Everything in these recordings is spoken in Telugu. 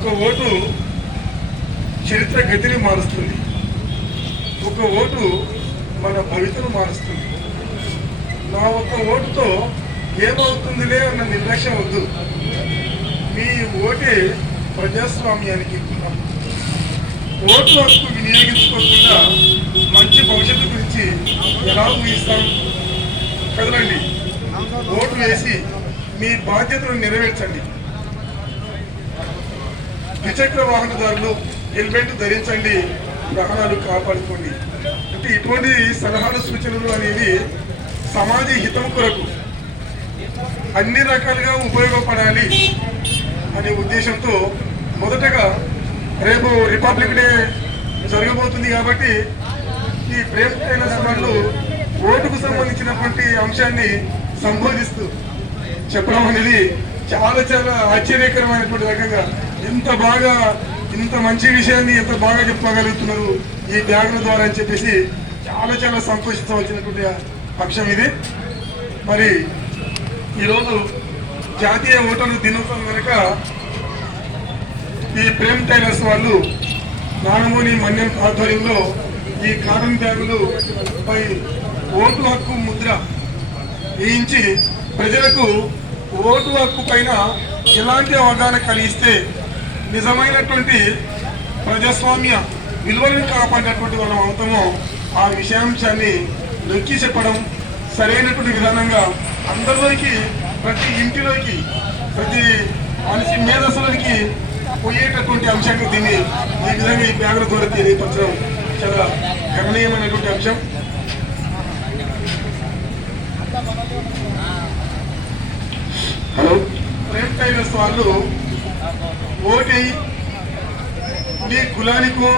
ఒక ఓటు చరిత్ర గతిని మారుస్తుంది. ఒక ఓటు మన భవితను మారుస్తుంది. నా ఒక్క ఓటుతో ఏమవుతుందిలే అన్న నిర్లక్ష్యం వద్దు. మీ ఓటే ప్రజాస్వామ్యానికి ఓటు హక్కు వినియోగించుకోకుండా మంచి భవిష్యత్తు గురించి ఎలా ఊహిస్తాం? కదలండి. ఓటు వేసి మీ బాధ్యతను నెరవేర్చండి. ద్విచక్ర వాహనదారులు హెల్మెట్ ధరించండి ప్రాణాలు కాపాడుకోండి. అంటే ఇటువంటి సలహాలు సూచనలు అనేవి సమాజ హితం కొరకు అన్ని రకాలుగా ఉపయోగపడాలి అనే ఉద్దేశంతో మొదటగా రేపు రిపబ్లిక్ డే జరగబోతుంది కాబట్టి ఈ ప్రేమ్ టైలర్స్ వాళ్ళు ఓటుకు సంబంధించినటువంటి అంశాన్ని సంబోధిస్తూ చెప్పడం అనేది చాలా చాలా ఆశ్చర్యకరమైనటువంటి రకంగా ఎంత బాగా ఇంత మంచి విషయాన్ని ఎంత బాగా చెప్పగలుగుతున్నారు ఈ బ్యాగుల ద్వారా అని చెప్పేసి చాలా చాలా సంతోషిస్తూ వచ్చినటువంటి పక్షం ఇది. మరి ఈరోజు జాతీయ ఓటర్లు దినోత్సవం కనుక ఈ ప్రేమ్ టైలర్స్ వాళ్ళు నానమూని మన్యం ఆధ్వర్యంలో ఈ కాటన్ బ్యాగులు పై ఓటు హక్కు ముద్ర వేయించి ప్రజలకు ఓటు హక్కు పైన ఎలాంటి అవగాహన కలిగిస్తే నిజమైనటువంటి ప్రజాస్వామ్య విలువలను కాపాడినటువంటి వాళ్ళం అవుతామో ఆ విషయాంశాన్ని నొక్కి చెప్పడం సరైనటువంటి విధానంగా అందరిలోకి ప్రతి ఇంటిలోకి ప్రతి మనిషి మేధస్సులకి పోయేటటువంటి అంశంగా దీన్ని ఈ విధంగా ఈ బ్యాగుల ద్వారా తెలియపరచడం చాలా గణనీయమైనటువంటి అంశం. హలో. ప్రేమ్ టైలర్స్ వాళ్ళు ఓటి మీ కులానికో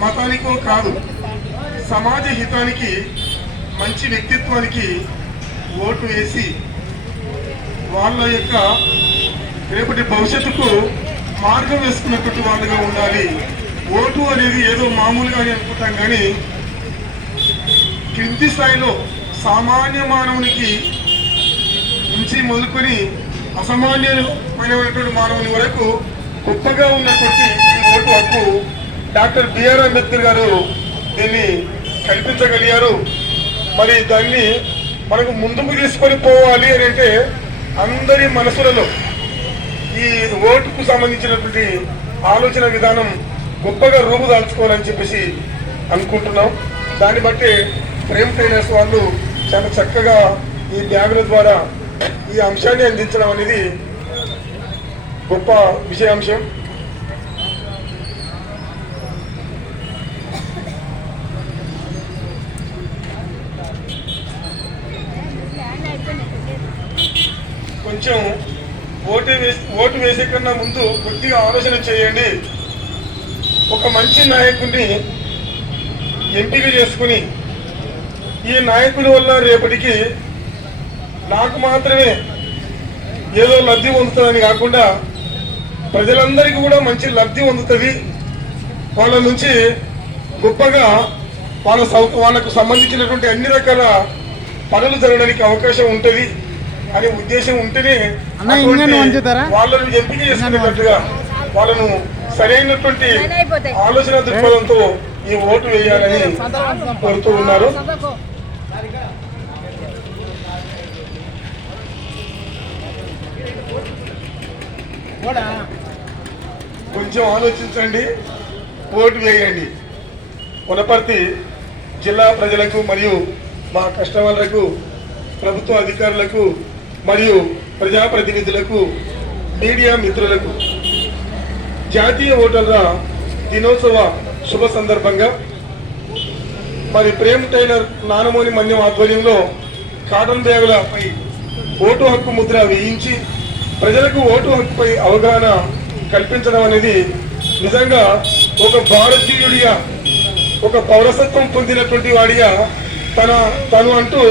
మతానికో కాదు సమాజ హితానికి మంచి వ్యక్తిత్వానికి ఓటు వేసి వాళ్ళ యొక్క రేపటి భవిష్యత్తుకు మార్గం వేసుకున్నటువంటి వాళ్ళుగా ఉండాలి. ఓటు అనేది ఏదో మామూలుగానే అనుకుంటాం కానీ క్రింది స్థాయిలో సామాన్య మానవునికి నుంచి మొదలుకొని అసామాన్యమైనటువంటి మానవుని వరకు గొప్పగా ఉన్నటువంటి ఈ ఓటు హక్కు డాక్టర్ బిఆర్ అంబేద్కర్ గారు దీన్ని కల్పించగలిగారు. మరి దాన్ని మనకు ముందుకు తీసుకొని పోవాలి అని అంటే అందరి మనసులలో ఈ ఓటుకు సంబంధించినటువంటి ఆలోచన విధానం గొప్పగా రూపుదాల్చుకోవాలని చెప్పేసి అనుకుంటున్నాం. దాన్ని బట్టి ప్రేమ్ ట్రైనర్స్ వాళ్ళు చాలా చక్కగా ఈ బ్యాగుల ద్వారా ఈ అంశాన్ని అందించడం అనేది గొప్ప విషయాంశం కొంచెం ఓటు వేసి ఓటు వేసే కన్నా ముందు కొద్దిగా ఆలోచన చేయండి. ఒక మంచి నాయకుడిని ఎంపిక చేసుకుని ఈ నాయకుడి వల్ల రేపటికి నాకు మాత్రమే ఏదో లబ్ధి పొందుతుందని కాకుండా ప్రజలందరికీ కూడా మంచి లబ్ధి పొందుతుంది. వాళ్ళ నుంచి గొప్పగా వాళ్ళ సౌ వాళ్ళకు సంబంధించినటువంటి అన్ని రకాల పనులు జరగడానికి అవకాశం ఉంటుంది. అనే ఉద్దేశం ఉంటేనే? వాళ్ళను ఎంపిక చేసుకునేటట్టుగా వాళ్ళను సరైనటువంటి. ఆలోచన దృక్పథంతో ఈ ఓటు వేయాలని కోరుతూ ఉన్నారు. కొంచెం ఆలోచించండి ఓటు వేయండి. వనపర్తి జిల్లా ప్రజలకు మరియు మా కస్టమర్లకు ప్రభుత్వ అధికారులకు మరియు ప్రజాప్రతినిధులకు మీడియా మిత్రులకు. జాతీయ ఓటర్ల దినోత్సవ శుభ సందర్భంగా మరి ప్రేమ్ టైలర్ నానమోని మన్యం ఆధ్వర్యంలో కాటన్ బ్యాగులపై ఓటు హక్కు ముద్ర వేయించి ప్రజలకు ఓటు హక్కుపై అవగాహన కల్పించడం అనేది నిజంగా ఒక భారతీయుడిగా ఒక పౌరసత్వం పొందినటువంటి వాడిగా తన తను అంటూ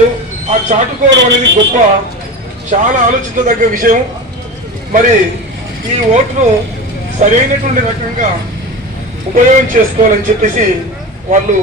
ఆ చాటుకోవడం అనేది గొప్ప చాలా ఆలోచించదగ్గ విషయం. మరి ఈ ఓటును సరైనటువంటి రకంగా ఉపయోగం చేసుకోవాలని చెప్పేసి వాళ్ళు